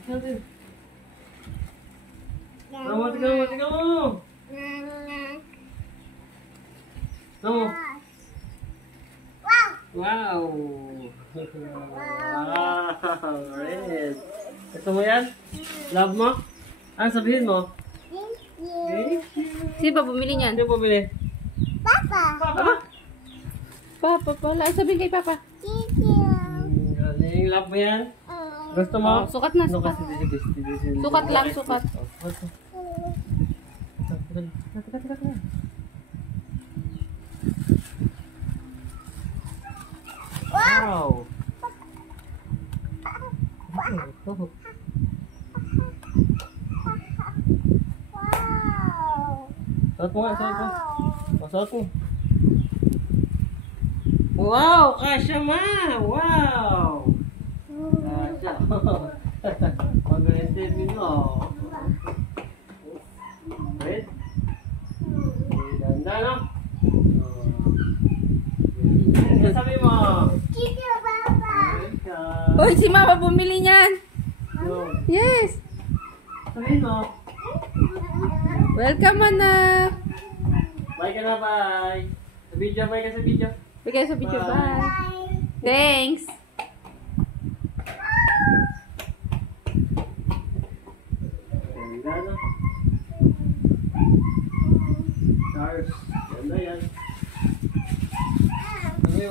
Tingnan mo. No. Wow. Wow. Red. Gusto mo yan? Love mo? Ano sabihin mo? Thank you. Sino ba bumili niyan? Sino bumili? Papa. Papa? Papa pala. Ay, sabihin kay Papa. Thank you. Galing. Love mo yan? Gusto mo? Oh, sukat na, sukat. Sukat lang, sukat. Wow. Wow. Suot mo nga, suot mo. Suot mo. Wow! Kasya ma! Wow! Kasya. Mag-entend mo. Wait. Ganda, no? Ano sabi mo? Thank you, Papa. Welcome. Uy, si Mama bumili niyan. No. Yes. Sabihin mo. Welcome, anak. Bye ka na, bye. Sa video, bye ka sa video. Bigay sa video. Bye. Bye. Thanks.